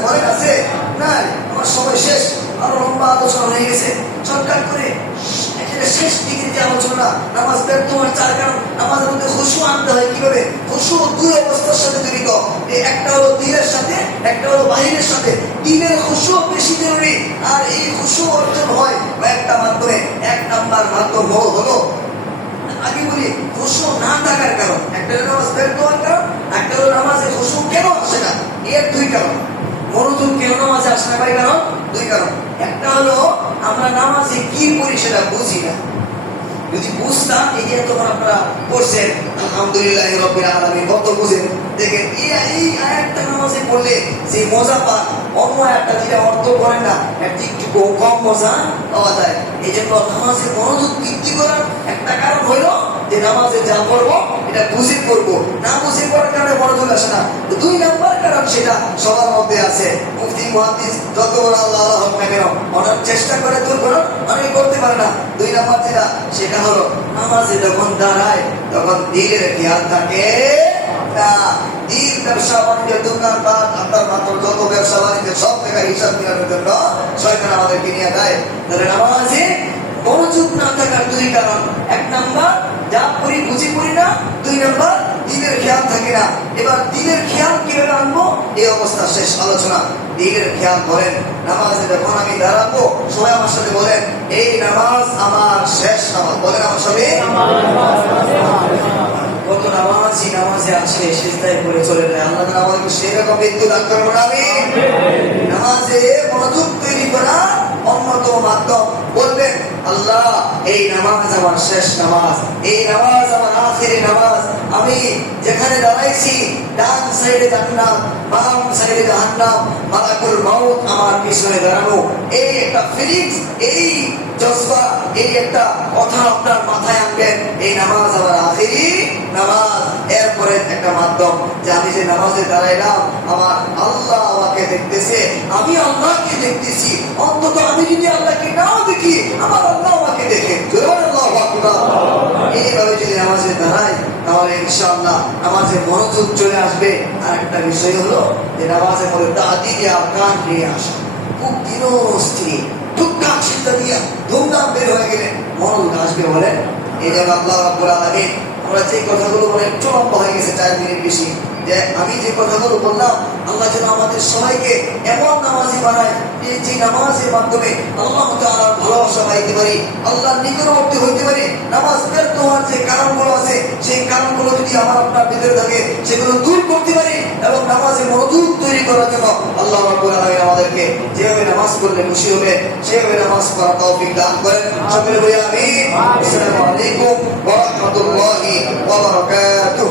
বলেন আছে? নাই। আমার সময় শেষ, আরো লম্বা আলোচনা হয়ে গেছে। সরকার করে শেষ দিকে যে আলোচনা নামাজ ব্যর্থ হওয়ার চার কারণ, নামাজের মধ্যে খুশু আনতে হয় কিভাবে? খুশু দুই অবস্থার সাথে জড়িত, একটা হলো দিলের সাথে, একটা হলো বাহিরের সাথে। দিলের খুশু বেশি জরুরি আর এই খুশু অর্জন হয় একটা মাধ্যমে। এক নাম্বার মাধ্যম হলো আগে বলি খুশু না থাকার কারণ, একটা হলো নামাজ ব্যর্থ হওয়ার কারণ, একটা হলো নামাজে খুশু কেন আসে না, এর দুই কারণ। মনোযোগ কেন নামাজে আসে না ভাই? কারণ দুই কারণ। একটা হলো আমরা নামাজে কি পড়ি সেটা বুঝি না। যদি বুঝতাম, এই যে তখন আপনারা পড়ছেন আলহামদুলিল্লাহ রাব্বিল আলামিন কত বুঝেন, দেখেন এই আয়াতটা নামাজে পড়লে যে মজা পান অন্য একটা যেটা অর্থ করেন না একটু কম মজা পাওয়া যায়। এই জন্য নামাজে মনোযোগ বৃদ্ধি করার একটা কারণ হইল যে নামাজে যা পড়বো এটা বুঝে পড়বো, না বুঝে পড়ার কারণে মনোযোগ আসে না। দুই নাম্বার কারণ সেটা সবার মধ্যে আছে। মুফতি মুহাদ্দিস যত বড় আল্লাহ হোক না কেন অনেক চেষ্টা করে দূর করার, অনেক করতে পারে না। দুই নাম্বার যেটা সেটা হলো নামাজে যখন দাঁড়ায় তখন দিলের খেয়াল থাকে না। দিল ব্যবসা বাণিজ্য দোকানপাট আপনার মাত্র যত ব্যবসা বাণিজ্য সব থেকে হিসাব নেওয়ার জন্য শয়তান আমাদেরকে নিয়ে দেয়। তাহলে নামাজে মনোযোগ না থাকার দুই কারণ, এক নাম্বার যা পড়ি বুঝি পড়ি না, দুই নাম্বার দিলের খেয়াল থাকে না। এবার দিলের খেয়াল কিভাবে আনবো এই অবস্থা শেষ আলোচনা। দিলের খেয়াল করেন নামাজে যখন আমি দাঁড়াবো সবাই আমার সাথে বলেন এই নামাজ আমার শেষ নামাজ। বলেন আমার সাথে। কত নামাজি নামাজে আসে সিজদায় পড়ে চলে যায়। আল্লাহ তাআলা আমাদেরকে সেরকম মৃত্যু দান করুন। আমিন। নামাজে মনোযোগ তৈরি করা অন্যতম মাধ্যম। বলবেন আল্লাহ এই নামাজ আমার শেষ নামাজ, এই নামাজ আমার আখেরি নামাজ। আমি যেখানে দাঁড়াইছি ডান সাইডে জান্নাত, বাম সাইডে জাহান্নাম, মালাকুল মাউত আমার পিছনে দাঁড়ানো। এই একটা ফিলিংস, এই জজবা, এই একটা কথা আপনার মাথায় আনবেন এই নামাজ আমার আখেরি নামাজ। এরপরে একটা মাধ্যম যে আমি যে নামাজে দাঁড়াইলাম আমার আল্লাহ আমাকে দেখতেছে, আমি আল্লাহকে দেখতেছি। অন্তত আমি যদি আল্লাহকে নাও দেখি আমার আল্লাহ আমাকে দেখে। এইভাবে যদি নামাজে দাঁড়াই তাহলে ইনশাআল্লাহ নামাজে মনোযোগ চলে আসবে। আর একটা বিষয় হলো যে নামাজের মধ্যে তাদিল আরকান নিয়ে আসা, খুব ধীরস্থির টুকটাক চিন্তা দিয়া ধুমধাম বের হয়ে গেলে মনোযোগ আসবে। বলেন এই জন্য আল্লাহ রাব্বুল আলামিন আমরা যে কথাগুলো বলে একটু লম্বা হয়ে গেছে 4 মিনিট বেশি, যে আমি যে কথাগুলো বললাম আল্লাহ যেন আমাদের সবাইকে এমন নামাজি বানায় যে নামাজের মাধ্যমে আল্লাহ তাআলার ভালোবাসা পাইতে পারি, আল্লাহর নিকটবর্তী হইতে পারি। নামাজ ব্যর্থ হওয়ার যে কারণগুলো আছে সেই কারণগুলো যদি আমার আপনার ভিতরে থাকে সেগুলো দূর করতে পারি এবং নামাজে মনোযোগ তৈরি করার জন্য আল্লাহ রাব্বুল আলামিন আমাদেরকে যেভাবে নামাজ পড়লে খুশি হবে সেভাবে নামাজ পড়ার তৌফিক দান করেন। সকলে বলি আমিন। আসসালামু আলাইকুম ওয়া রাহমাতুল্লাহি ওয়া বারাকাতুহু।